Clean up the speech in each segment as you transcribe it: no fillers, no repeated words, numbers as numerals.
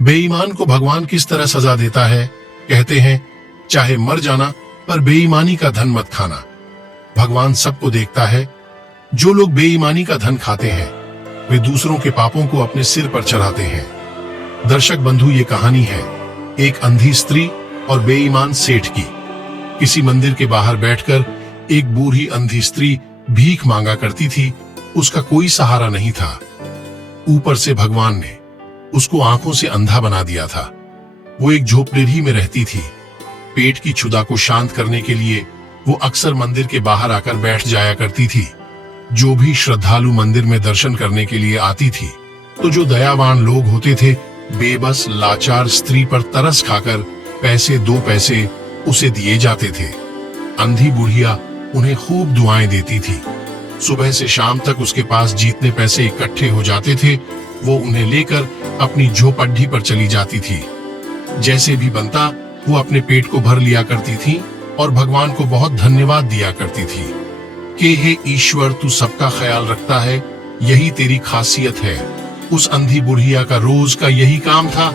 बेईमान को भगवान किस तरह सजा देता है। कहते हैं चाहे मर जाना पर बेईमानी का धन मत खाना। भगवान सबको देखता है। जो लोग बेईमानी का धन खाते हैं वे दूसरों के पापों को अपने सिर पर चढ़ाते हैं। दर्शक बंधु, ये कहानी है एक अंधी स्त्री और बेईमान सेठ की। किसी मंदिर के बाहर बैठकर एक बूढ़ी अंधी स्त्री भीख मांगा करती थी। उसका कोई सहारा नहीं था। ऊपर से भगवान ने उसको आंखों से अंधा बना दिया था। वो एक झोपड़ी में रहती थी। पेट की क्षुधा को शांत करने के लिए वो अक्सर मंदिर के बाहर आकर बैठ जाया करती थी। जो भी श्रद्धालु मंदिर में दर्शन करने के लिए आती थी तो जो दयावान लोग होते थे बेबस लाचार स्त्री पर तरस खाकर पैसे 2 पैसे उसे दिए जाते थे। अंधी बुढ़िया उन्हें खूब दुआएं देती थी। सुबह से शाम तक उसके पास जितने पैसे इकट्ठे हो जाते थे वो उन्हें लेकर अपनी झोपड़ी पर चली जाती थी। जैसे भी बनता वो अपने पेट को भर लिया करती थी और भगवान को बहुत धन्यवाद दिया करती थी कि हे ईश्वर, तू सबका ख्याल रखता है, यही तेरी खासियत है। उस अंधी बुढ़िया का रोज का यही काम था।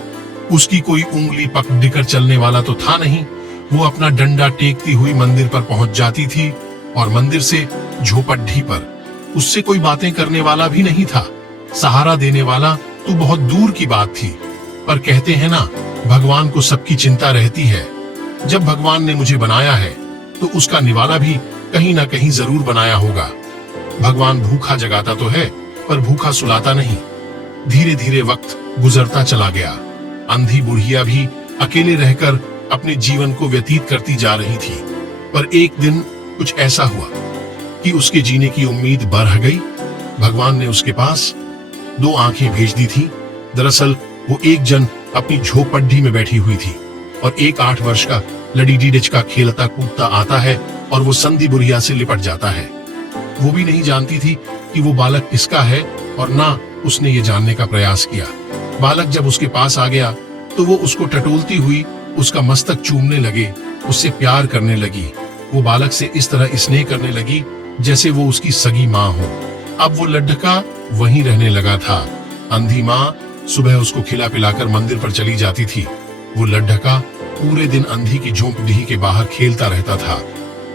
उसकी कोई उंगली पकड़कर चलने वाला तो था नहीं। वो अपना डंडा टेकती हुई मंदिर पर पहुंच जाती थी और मंदिर से झोपड़ी पर उससे कोई बातें करने वाला भी नहीं था। सहारा देने वाला तो बहुत दूर की बात थी। पर कहते हैं ना, भगवान को सबकी चिंता रहती है। जब भगवान ने मुझे बनाया है तो उसका निवाला भी कहीं ना कहीं जरूर बनाया होगा। भगवान भूखा जगाता तो है पर भूखा सुलाता नहीं। धीरे धीरे वक्त गुजरता चला गया। अंधी बुढ़िया भी अकेले रहकर अपने जीवन को व्यतीत करती जा रही थी। पर एक दिन कुछ ऐसा हुआ कि उसके जीने की उम्मीद बढ़ गई। भगवान ने उसके पास 2 आंखें भेज दी थी। दरअसल वो एक जन अपनी झोपड़ी में बैठी हुई थी और एक 8 वर्ष का लड़ीडीडच का खेलता कूदता आता है और वो संधी बुढ़िया से लिपट जाता है। वो भी नहीं जानती थी कि वो बालक किसका है और ना उसने ये जानने का प्रयास किया। बालक जब उसके पास आ गया तो वो उसको टटोलती हुई उसका मस्तक चूमने लगे, उससे प्यार करने लगी। वो बालक से इस तरह स्नेह करने लगी जैसे वो उसकी सगी माँ हो। अब वो लड्ढका वहीं रहने लगा था। अंधी माँ सुबह उसको खिला पिलाकर मंदिर पर चली जाती थी। वो लड्ढका पूरे दिन अंधी की झोपड़ी के बाहर खेलता रहता था।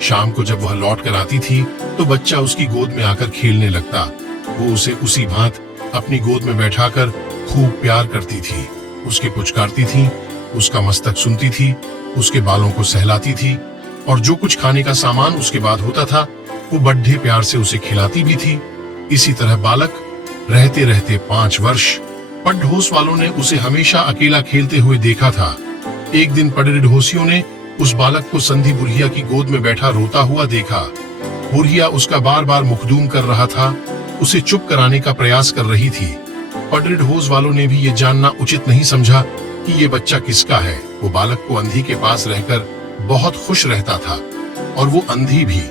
शाम को जब वह लौट कर आती थी तो बच्चा उसकी गोद में आकर खेलने लगता। वो उसे उसी भांत अपनी गोद में बैठाकर खूब प्यार करती थी, उसके पुचकारती थी, उसका मस्तक सुनती थी, उसके बालों को सहलाती थी और जो कुछ खाने का सामान उसके बाद होता था वो बड़े प्यार से उसे खिलाती भी थी। इसी तरह बालक रहते रहते 5 वर्ष। पड़ोस वालों ने उसे हमेशा अकेला खेलते हुए देखा था। एक दिन पड़ोसियों ने उस बालक को संधी बुढ़िया की गोद में बैठा रोता हुआ देखा। बुढ़िया उसका बार बार मुखदूम कर रहा था, उसे चुप कराने का प्रयास कर रही थी। पड़ोस वालों ने भी ये जानना उचित नहीं समझा कि ये बच्चा किसका है। वो बालक को अंधी के पास रहकर बहुत खुश रहता था और वो अंधी भी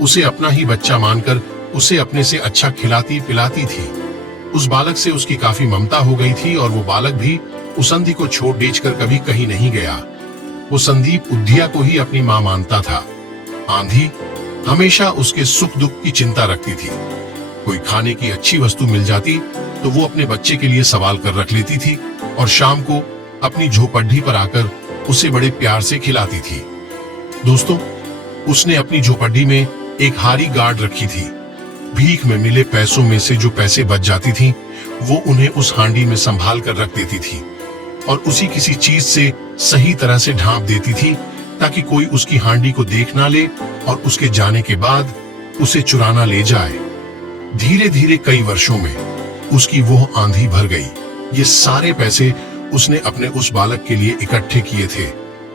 उसे अपना ही बच्चा मानकर उसे अपने से अच्छा खिलाती पिलाती थी। उस बालक से उसकी काफी ममता हो गई थी और वो बालक भी उस अंधी को छोड़ बेचकर कभी कहीं नहीं गया। वो संदीप उद्धिया को ही अपनी माँ मानता था। आंधी हमेशा उसके सुख दुख की चिंता रखती थी। कोई खाने की अच्छी वस्तु मिल जाती तो वो अपने बच्चे के लिए सवाल कर रख लेती थी और शाम को अपनी झोपड़ी पर आकर उसे बड़े प्यार से खिलाती थी। दोस्तों, उसने अपनी झोपड़ी में एक हारी गाड़ रखी थी। भीख में मिले पैसों में से जो पैसे बच जाती थी वो उन्हें उस हांडी में संभाल कर रख देती थी और उसी किसी चीज से सही तरह से ढांप देती थी ताकि कोई उसकी हांडी को देख ना ले और उसके जाने के बाद उसे चुराना ले जाए। धीरे धीरे कई वर्षों में उसकी वो आंधी भर गई। ये सारे पैसे उसने अपने उस बालक के लिए इकट्ठे किए थे।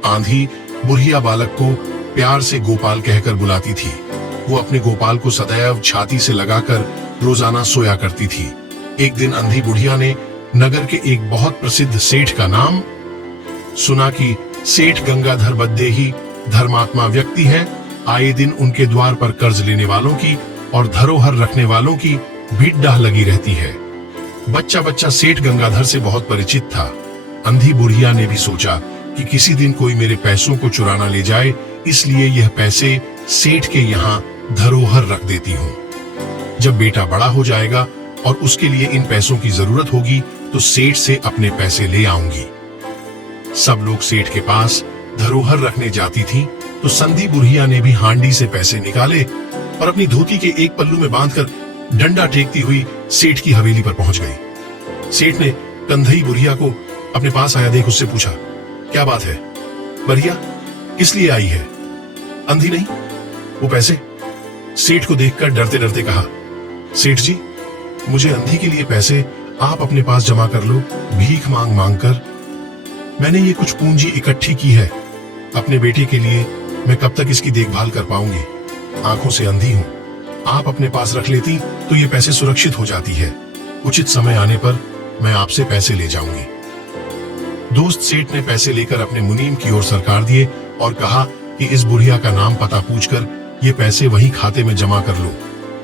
आंधी बुढ़िया बालक को प्यार से गोपाल कहकर बुलाती थी। वो अपने गोपाल को सदैव छाती से लगाकर रोजाना सोया करती थी। एक दिन अंधी बुढ़िया ने नगर के एक बहुत प्रसिद्ध सेठ का नाम सुना कि सेठ गंगाधर बद्देही धर्मात्मा व्यक्ति है। आए दिन उनके द्वार पर कर्ज लेने वालों की और धरोहर रखने वालों की भीड़ डाह लगी रहती है। बच्चा बच्चा सेठ गंगाधर से बहुत परिचित था। अंधी बुढ़िया ने भी सोचा कि किसी दिन कोई मेरे पैसों को चुराना ले जाए, इसलिए यह पैसे सेठ के यहाँ धरोहर रख देती हूँ। जब बेटा बड़ा हो जाएगा और उसके लिए इन पैसों की जरूरत होगी तो सेठ से अपने पैसे ले आऊंगी। सब लोग सेठ के पास धरोहर रखने जाती थी तो संधी बुढ़िया ने भी हांडी से पैसे निकाले और अपनी धोती के एक पल्लू में बांधकर डंडा टेकती हुई सेठ की हवेली पर पहुंच गई। सेठ ने कंधई बुढ़िया को अपने पास आया देख उससे पूछा, क्या बात है बुढ़िया, किस लिए आई है? अंधी नहीं, वो पैसे? सेठ को देखकर डरते डरते कहा, सेठ जी मुझे अंधी के लिए पैसे आप अपने पास जमा कर लो, भीख मांग मांग कर। मैंने ये कुछ पूंजी इकट्ठी की है, अपने बेटे के लिए मैं कब तक इसकी देखभाल कर पाऊंगी? आंखों से अंधी हूं, आप अपने पास रख लेती तो ये पैसे सुरक्षित हो जाती है। उचित समय आने पर मैं आपसे पैसे ले जाऊंगी। दोस्त सेठ ने पैसे लेकर अपने मुनीम की ओर सरकार दिए और कहा कि इस बुढ़िया का नाम पता पूछकर ये पैसे वहीं खाते में जमा कर लो।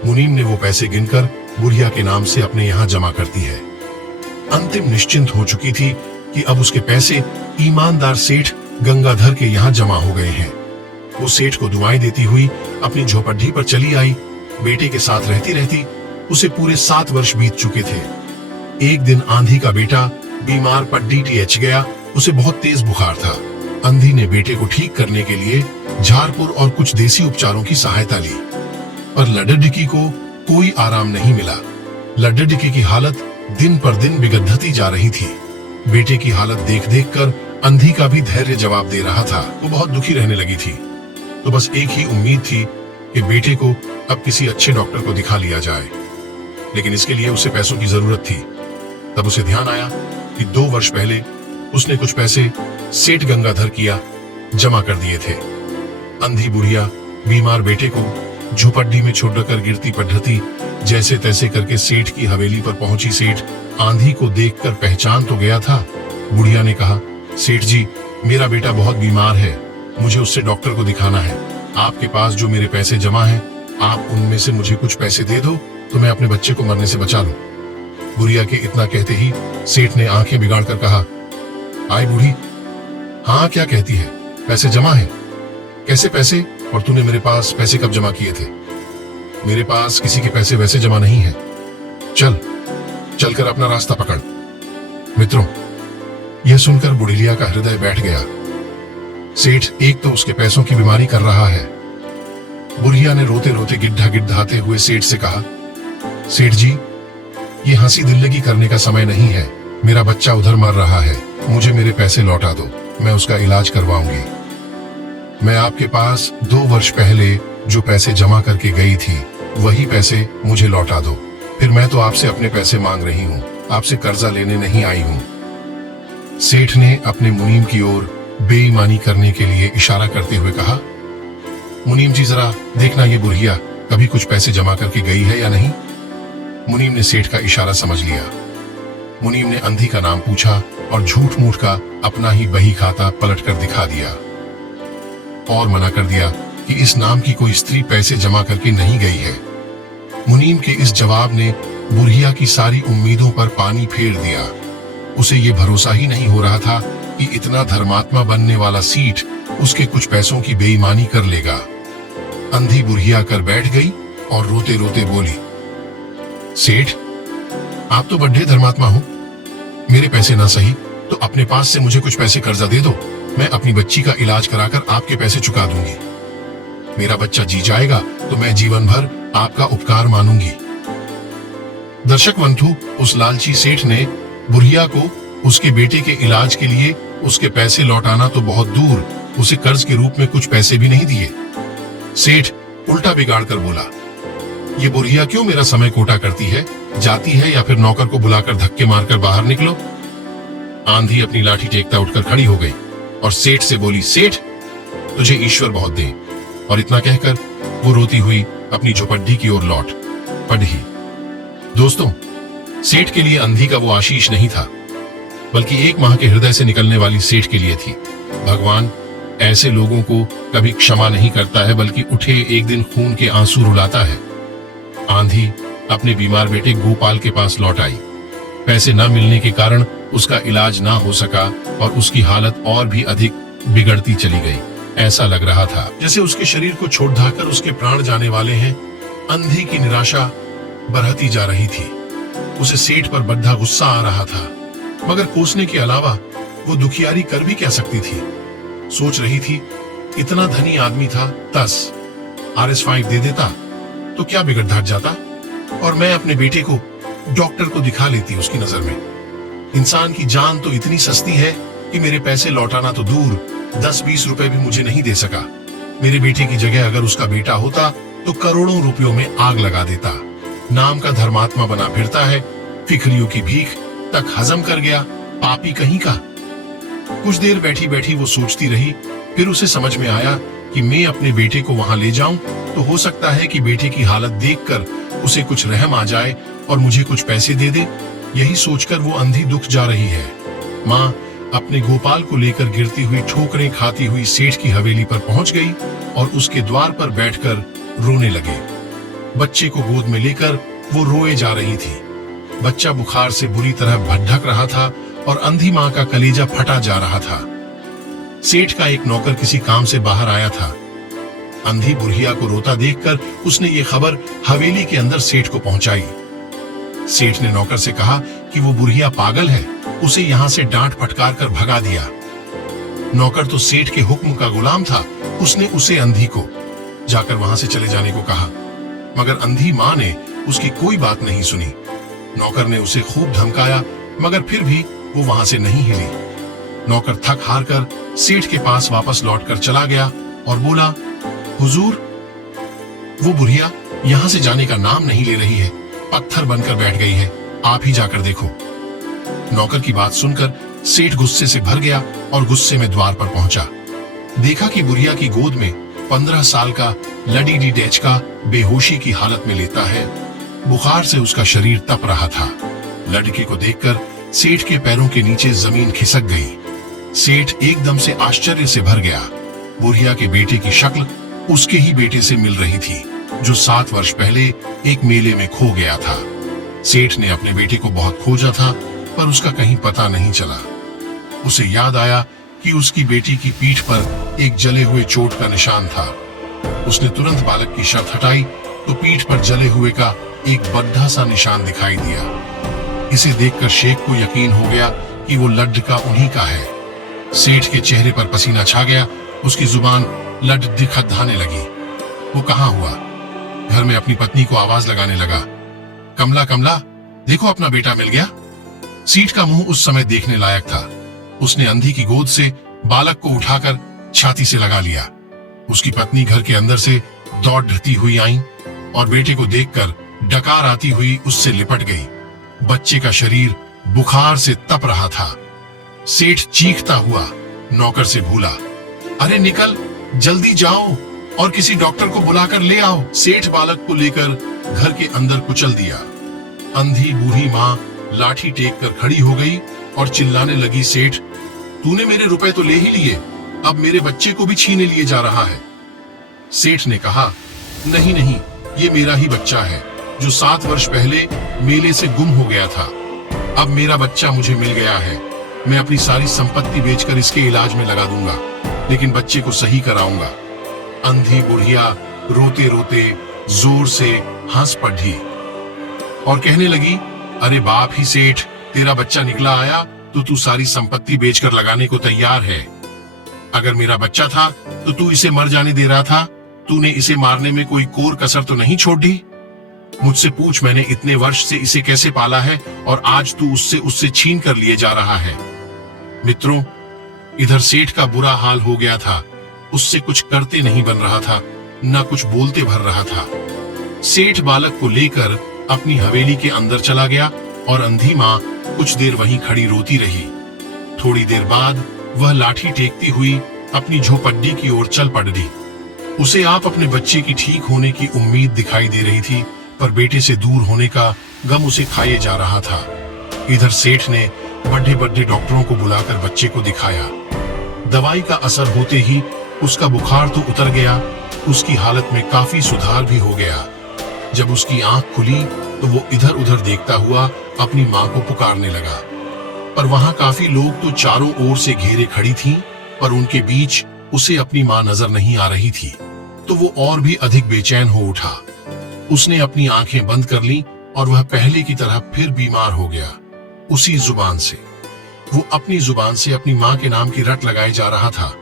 मुनीम ने वो पैसे गिनकर बुढ़िया के नाम से अपने यहाँ जमा करती है। अंतिम निश्चिंत हो चुकी थी कि अब उसके पैसे ईमानदार सेठ गंगाधर के यहाँ जमा हो गए हैं। वो सेठ को दुआएं देती हुई अपनी झोपड़ी पर चली आई। बेटे के साथ रहती रहती उसे पूरे 7 वर्ष बीत चुके थे। एक दिन आंधी का बेटा बीमार पड़ DTH गया। उसे बहुत तेज बुखार था। अंधी ने बेटे को ठीक करने के लिए झारपुर और कुछ देसी उपचारों की सहायता ली, पर लड्डडिकी को कोई आराम नहीं मिला। लड्डडिकी की हालत दिन पर दिन बिगड़ती जा रही थी। बेटे की हालत देख देख कर अंधी का भी धैर्य जवाब दे रहा था। वो बहुत दुखी रहने लगी थी। तो बस एक ही उम्मीद थी कि बेटे को अब किसी अच्छे डॉक्टर को दिखा लिया जाए, लेकिन इसके लिए उसे पैसों की जरूरत थी। तब उसे ध्यान आया कि 2 वर्ष पहले उसने कुछ पैसे सेठ गंगाधर किया जमा कर दिए थे। अंधी बुढ़िया बीमार बेटे को झोपड़ी में छोड़कर गिरती पढ़ती जैसे तैसे करके सेठ की हवेली पर पहुंची। सेठ आंधी को देखकर पहचान तो गया था। बुढ़िया ने कहा, सेठ जी मेरा बेटा बहुत बीमार है, मुझे उससे डॉक्टर को दिखाना है। आपके पास जो मेरे पैसे जमा हैं, आप उनमें से मुझे कुछ पैसे दे दो तो मैं अपने बच्चे को मरने से बचा लूं। बुढ़िया के इतना कहते ही सेठ ने आंखें बिगाड़कर कहा, आए बूढ़ी, हाँ क्या कहती है, पैसे जमा है? कैसे पैसे? और तूने मेरे पास पैसे कब जमा किए थे? मेरे पास किसी के पैसे वैसे जमा नहीं है। चलकर अपना रास्ता पकड़। मित्रों, यह सुनकर बुढ़िया का हृदय बैठ गया। सेठ एक तो उसके पैसों की बीमारी कर रहा है। बुढ़िया ने रोते रोते गिड्ढा गिड्ढाते हुए सेठ से कहा, सेठ जी ये हंसी दिल्लगी करने का समय नहीं है। मेरा बच्चा उधर मर रहा है, मुझे मेरे पैसे लौटा दो, मैं उसका इलाज करवाऊंगी। मैं आपके पास 2 वर्ष पहले जो पैसे जमा करके गई थी वही पैसे मुझे लौटा दो। फिर मैं तो आपसे अपने पैसे मांग रही हूँ, आपसे कर्जा लेने नहीं आई हूँ। सेठ ने अपने मुनीम की ओर बेईमानी करने के लिए इशारा करते हुए कहा, मुनीम जी जरा देखना ये बुढ़िया कभी कुछ पैसे जमा करके गई है या नहीं। मुनीम ने सेठ का इशारा समझ लिया। मुनीम ने अंधी का नाम पूछा और झूठ मूठ का अपना ही बही खाता पलट कर दिखा दिया और मना कर दिया कि इस नाम की कोई स्त्री पैसे जमा करके नहीं गई है। मुनीम के इस जवाब ने बुढ़िया की सारी उम्मीदों पर पानी फेर दिया। उसे ये भरोसा ही नहीं हो रहा था कि इतना धर्मात्मा बनने वाला सेठ उसके कुछ पैसों की बेईमानी कर लेगा। अंधी बुढ़िया कर बैठ गई और रोते रोते बोली, सेठ आप तो बड़े धर्मात्मा हो, मेरे पैसे ना सही तो अपने पास से मुझे कुछ पैसे कर्जा दे दो, मैं अपनी बच्ची का इलाज कराकर आपके पैसे चुका दूंगी। मेरा बच्चा जी जाएगा तो मैं जीवन भर आपका उपकार मानूंगी। दर्शक बंधु, उस लालची सेठ ने बुढ़िया को उसके बेटे के इलाज के लिए उसके पैसे लौटाना तो बहुत दूर, उसे कर्ज के रूप में कुछ पैसे भी नहीं दिए। सेठ उल्टा बिगाड़ कर बोला, ये बुढ़िया क्यों मेरा समय कोटा करती है, जाती है या फिर नौकर को बुलाकर धक्के मारकर बाहर निकलो। आंधी अपनी लाठी टेकता उठकर खड़ी हो गई और सेठ से बोली, सेठ तुझे ईश्वर बहुत दे। और इतना कहकर वो रोती हुई अपनी झोपड़ी की ओर लौट पड़ी। दोस्तों, सेठ के लिए अंधी का वो आशीष नहीं था, बल्कि 1 माह के हृदय से निकलने वाली सेठ के लिए थी। भगवान ऐसे लोगों को कभी क्षमा नहीं करता है, बल्कि उठे एक दिन खून के आंसू रुलाता है। आंधी अपने बीमार बेटे गोपाल के पास लौट आई। पैसे न मिलने के कारण उसका इलाज ना हो सका और उसकी हालत और भी अधिक बिगड़ती चली गई। ऐसा लग रहा था जैसे उसके शरीर को छोड़ धाकर उसके प्राण जाने वाले हैं। अंधी की निराशा बढ़ती जा रही थी। उसे सेठ पर बड़ा गुस्सा आ रहा था। मगर कोसने के अलावा वो दुखियारी कर भी क्या सकती थी। सोच रही थी, इतना धनी आदमी था, 10 RS5 दे देता तो क्या बिगड़ धट जाता, और मैं अपने बेटे को डॉक्टर को दिखा लेती उसकी नजर में। इंसान की जान तो इतनी सस्ती है कि मेरे पैसे लौटाना तो दूर, 10-20 रुपए भी मुझे नहीं दे सका। मेरे बेटे की जगह अगर उसका बेटा होता तो करोड़ों रुपयों में आग लगा देता। नाम का धर्मात्मा बना फिरता है, फिक्रियों की भीख तक हजम कर गया, पापी कहीं का। कुछ देर बैठी बैठी वो सोचती रही, फिर उसे समझ में आया कि मैं अपने बेटे को वहां ले जाऊं तो हो सकता है कि बेटे की हालत देखकर उसे कुछ रहम आ जाए और मुझे कुछ पैसे दे दे। यही सोचकर वो अंधी दुख जा रही है। माँ अपने गोपाल को लेकर गिरती हुई ठोकरें खाती हुई सेठ की हवेली पर पहुंच गई और उसके द्वार पर बैठकर रोने लगे। बच्चे को गोद में लेकर वो रोए जा रही थी। बच्चा बुखार से बुरी तरह भटक रहा था और अंधी माँ का कलेजा फटा जा रहा था। सेठ का एक नौकर किसी काम से बाहर आया था। अंधी बुढ़िया को रोता देखकर उसने ये खबर हवेली के अंदर सेठ को पहुंचाई। सेठ ने नौकर से कहा कि वो बुढ़िया पागल है, उसे यहां से डांट फटकार कर भगा दिया। नौकर तो सेठ के हुक्म का गुलाम था, उसने उसे अंधी को जाकर वहां से चले जाने को कहा, मगर अंधी माँ ने उसकी कोई बात नहीं सुनी। नौकर ने उसे खूब धमकाया, मगर फिर भी वो वहां से नहीं हिली। नौकर थक हार कर सेठ के पास वापस लौटकर चला गया और बोला, हुजूर, वो बुढ़िया यहां से जाने का नाम नहीं ले रही है, पत्थर बनकर बैठ गई है, आप ही जाकर देखो। नौकर की बात सुनकर सेठ गुस्से से भर गया और गुस्से में द्वार पर पहुंचा। देखा कि बुढ़िया की गोद में 15 साल का लड़ी डेचका बेहोशी की हालत में लेटा है। बुखार से उसका शरीर तप रहा था। लड़के को देखकर सेठ के पैरों के नीचे जमीन खिसक गई। सेठ एकदम से आश्चर्य से भर गया। बुढ़िया के बेटे की शक्ल उसके ही बेटे से मिल रही थी, जो 7 वर्ष पहले एक मेले में खो गया था। सेठ ने अपने बेटे को बहुत खोजा था, पर उसका कहीं पता नहीं चला। उसे याद आया कि उसकी बेटी की पीठ पर एक जले हुए चोट का निशान था। उसने तुरंत बालक की शर्ट हटाई तो पीठ पर जले हुए का एक बड्ढा सा निशान दिखाई दिया। इसे देखकर शेख को यकीन हो गया कि वो लड्ड का उन्हीं का है। सेठ के चेहरे पर पसीना छा गया, उसकी जुबान लड्ड दिखदाने लगी। वो कहाँ हुआ? घर में अपनी पत्नी को आवाज लगाने लगा, कमला कमला, देखो अपना बेटा मिल गया। सेठ का मुंह उस समय देखने लायक था। उसने अंधी की गोद से बालक को उठाकर छाती से लगा लिया। उसकी पत्नी घर के अंदर से दौड़ती हुई आई और बेटे को देखकर डकार आती हुई उससे लिपट गई। बच्चे का शरीर बुखार से तप रहा था। सेठ चीखता हुआ नौकर से भूला, अरे निकल, जल्दी जाओ और किसी डॉक्टर को बुलाकर ले आओ। सेठ बालक को लेकर घर के अंदर कुचल दिया। अंधी बूढ़ी माँ लाठी टेक कर खड़ी हो गई और चिल्लाने लगी, सेठ, तूने मेरे रुपए तो ले ही लिए, अब मेरे बच्चे को भी छीने लिए जा रहा है। सेठ ने कहा, नहीं नहीं, ये मेरा ही बच्चा है जो 7 वर्ष पहले मेले से गुम हो गया था। अब मेरा बच्चा मुझे मिल गया है। मैं अपनी सारी संपत्ति बेचकर इसके इलाज में लगा दूंगा, लेकिन बच्चे को सही कराऊंगा। अंधी बुढ़िया रोते रोते जोर से हंस पड़ी और कहने लगी, अरे बाप ही सेठ, तेरा बच्चा निकला आया तो तू सारी संपत्ति बेचकर लगाने को तैयार है। अगर मेरा बच्चा था तो तू इसे मर जाने दे रहा था। तूने इसे मारने में कोई कोर कसर तो नहीं छोड़ दी। मुझसे पूछ, मैंने इतने वर्ष से इसे कैसे पाला है और आज तू उससे छीन कर लिए जा रहा है। मित्रों, इधर सेठ का बुरा हाल हो गया था। उससे कुछ करते नहीं बन रहा था, न कुछ बोलते भर रहा था। सेठ बालक को लेकर अपनी हवेली के अंदर चला गया और अंधी माँ कुछ देर वहीं खड़ी रोती रही। थोड़ी देर बाद वह लाठी टेकती हुई अपनी झोपड़ी की ओर चल पड़ी। उसे आप अपने बच्चे की ठीक होने की उम्मीद दिखाई दे रही थी, पर बेटे से दूर होने का गम उसे खाए जा रहा था। इधर सेठ ने बड़े बड़े डॉक्टरों को बुलाकर बच्चे को दिखाया। दवाई का असर होते ही उसका बुखार तो उतर गया, उसकी हालत में काफी सुधार भी हो गया। जब उसकी आंख खुली तो वो इधर उधर देखता हुआ अपनी माँ को पुकारने लगा, पर वहां काफी लोग तो चारों ओर से घेरे खड़ी थीं, पर उनके बीच उसे अपनी माँ नजर नहीं आ रही थी। तो वो और भी अधिक बेचैन हो उठा। उसने अपनी आंखें बंद कर ली और वह पहले की तरह फिर बीमार हो गया, उसी जुबान से। वो अपनी जुबान से अपनी माँ के नाम की रट लगाए जा रहा था।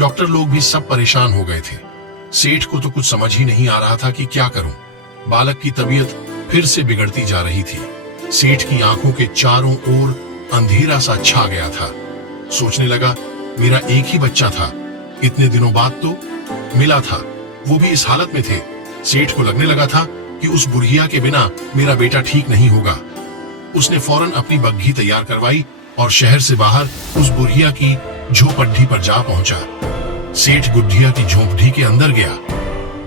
डॉक्टर लोग भी सब परेशान हो गए थे। सेठ को तो कुछ समझ ही नहीं आ रहा था कि क्या करूं। बालक की तबीयत फिर से बिगड़ती जा रही थी। सेठ की आंखों के चारों ओर अंधेरा सा छा गया था। सोचने लगा, मेरा एक ही बच्चा था, इतने दिनों बाद तो मिला था, वो भी इस हालत में थे। सेठ को लगने लगा था कि उस बुढ़िया के बिना मेरा बेटा ठीक नहीं होगा। उसने फौरन अपनी बग्घी तैयार करवाई और शहर से बाहर उस बुढ़िया की झोपड़ी पर जा पहुंचा। सेठ बुढ़िया की झोपड़ी के अंदर गया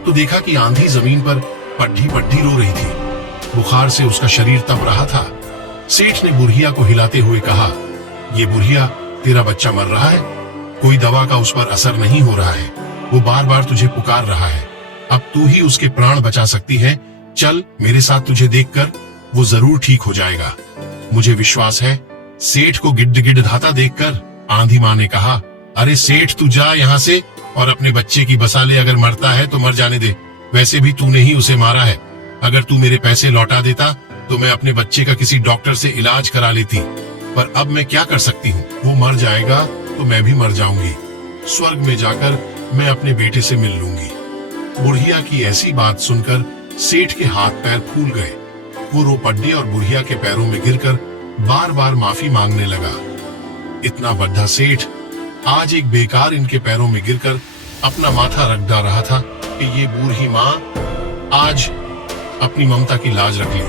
तो देखा कि आंधी जमीन पर पड्ढी पड्ढी रो रही थी। बुखार से उसका शरीर तप रहा था। सेठ ने बुढ़िया को हिलाते हुए कहा, ये बुढ़िया, तेरा बच्चा मर रहा है, कोई दवा का उस पर असर नहीं हो रहा है, वो बार बार तुझे पुकार रहा है, अब तू ही उसके प्राण बचा सकती है, चल मेरे साथ, तुझे देखकर वो जरूर ठीक हो जाएगा, मुझे विश्वास है। सेठ को गिड़गिड़ाता देखकर आंधी माँ ने कहा, अरे सेठ, तू जा यहाँ से और अपने बच्चे की बसा ले, अगर मरता है तो मर जाने दे, वैसे भी तूने ही उसे मारा है, अगर तू मेरे पैसे लौटा देता तो मैं अपने बच्चे का किसी डॉक्टर से इलाज करा लेती, पर अब मैं क्या कर सकती हूँ, वो मर जाएगा तो मैं भी मर जाऊंगी, स्वर्ग में जाकर मैं अपने बेटे से मिल लूंगी। बुढ़िया की ऐसी बात सुनकर सेठ के हाथ पैर फूल गए। वो रोपड्डे और बुढ़िया के पैरों में गिरकर बार बार माफी मांगने लगा। इतना बड़ा सेठ आज एक बेकार इनके पैरों में गिरकर अपना माथा रख डाल रहा था कि ये बूढ़ी माँ आज अपनी ममता की लाज रख ली।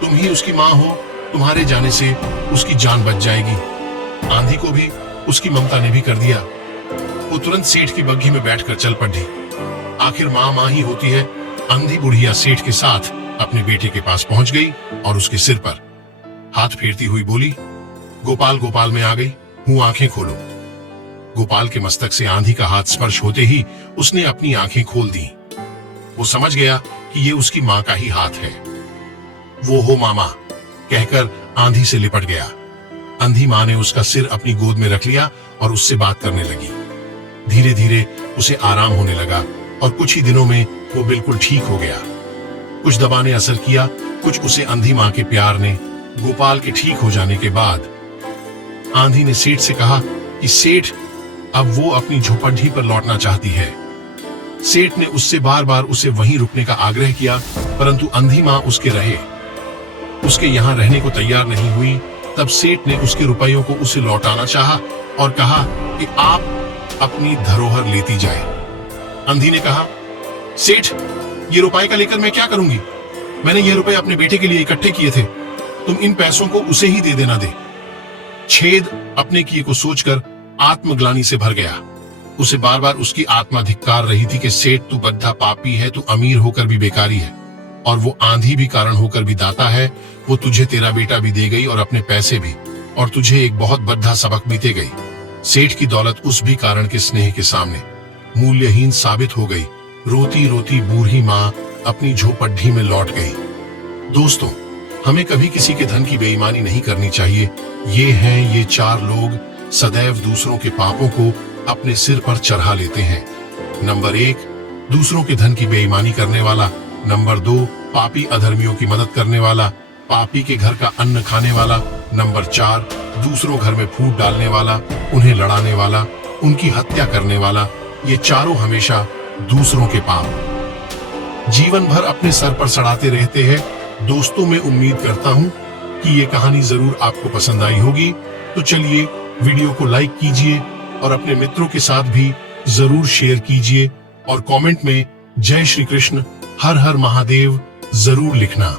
तुम ही उसकी माँ हो, तुम्हारे जाने से उसकी जान बच जाएगी। आंधी को भी उसकी ममता ने भी कर दिया। वो तुरंत सेठ की बग्घी में बैठकर चल पड़ी। आखिर माँ माँ ही होती है। आंधी बुढ़िया सेठ के साथ अपने बेटे के पास पहुंच गई और उसके सिर पर हाथ फेरती हुई बोली, गोपाल गोपाल मैं आ गई हूँ, आंखें खोलो। गोपाल के मस्तक से आंधी का हाथ स्पर्श होते ही उसने अपनी आंखें खोल दी। वो समझ गया कि ये उसकी माँ का ही हाथ है। वो हो मामा कहकर आंधी से लिपट गया। आंधी माँ ने उसका सिर अपनी गोद में रख लिया और उससे बात करने लगी। धीरे धीरे उसे आराम होने लगा और कुछ ही दिनों में वो बिल्कुल ठीक हो गया। कुछ दवा ने असर किया, कुछ उसे आंधी माँ के प्यार ने। गोपाल के ठीक हो जाने के बाद आंधी ने सेठ से कहा कि सेठ, अब वो अपनी झोपड़ी पर लौटना चाहती है। सेठ ने उससे बार बार उसे वहीं रुकने का आग्रह किया, परंतु आंधी माँ उसके रहे, उसके यहाँ रहने को तैयार नहीं हुई। तब सेठ ने उसके रुपयों को उसे लौटाना चाहा और कहा कि आप अपनी धरोहर लेती जाए। आंधी ने कहा, सेठ, ये रुपए का लेकर मैं क्या करूंगी? मैंने ये रुपए अपने बेटे के लिए इकट्ठे किए थे, तुम इन पैसों को उसे ही दे देना दे। छेद अपने किए को सोचकर आत्मग्लानि से भर गया। उसे बार बार उसकी आत्मा धिक्कार रही थी कि सेठ, तू बद्धा पापी है, तू अमीर होकर भी बेकारी है, और वो आंधी भी कारण होकर भी दाता है। वो तुझे तेरा बेटा भी दे गई और अपने पैसे भी, और तुझे एक बहुत बद्धा सबक भी दे गई। सेठ की दौलत उस भी कारण के स्नेह के सामने मूल्यहीन साबित हो गई। रोती रोती बूढ़ी माँ अपनी झोपड़ी में लौट गई। दोस्तों, हमें कभी किसी के धन की बेईमानी नहीं करनी चाहिए। ये चार लोग सदैव दूसरों के पापों को अपने सिर पर चढ़ा लेते हैं। नंबर 1, दूसरों के धन की बेईमानी करने वाला। नंबर 2, पापी अधर्मियों की मदद करने वाला, पापी के घर का अन्न खाने वाला। नंबर 4, दूसरों घर में फूट डालने वाला, उन्हें लड़ाने वाला, उनकी हत्या करने वाला। ये चारों हमेशा दूसरों के पाप जीवन भर अपने सर पर सड़ाते रहते हैं। दोस्तों, मैं उम्मीद करता हूँ कि ये कहानी जरूर आपको पसंद आई होगी। तो चलिए, वीडियो को लाइक कीजिए और अपने मित्रों के साथ भी जरूर शेयर कीजिए, और कमेंट में जय श्री कृष्ण, हर हर महादेव जरूर लिखना।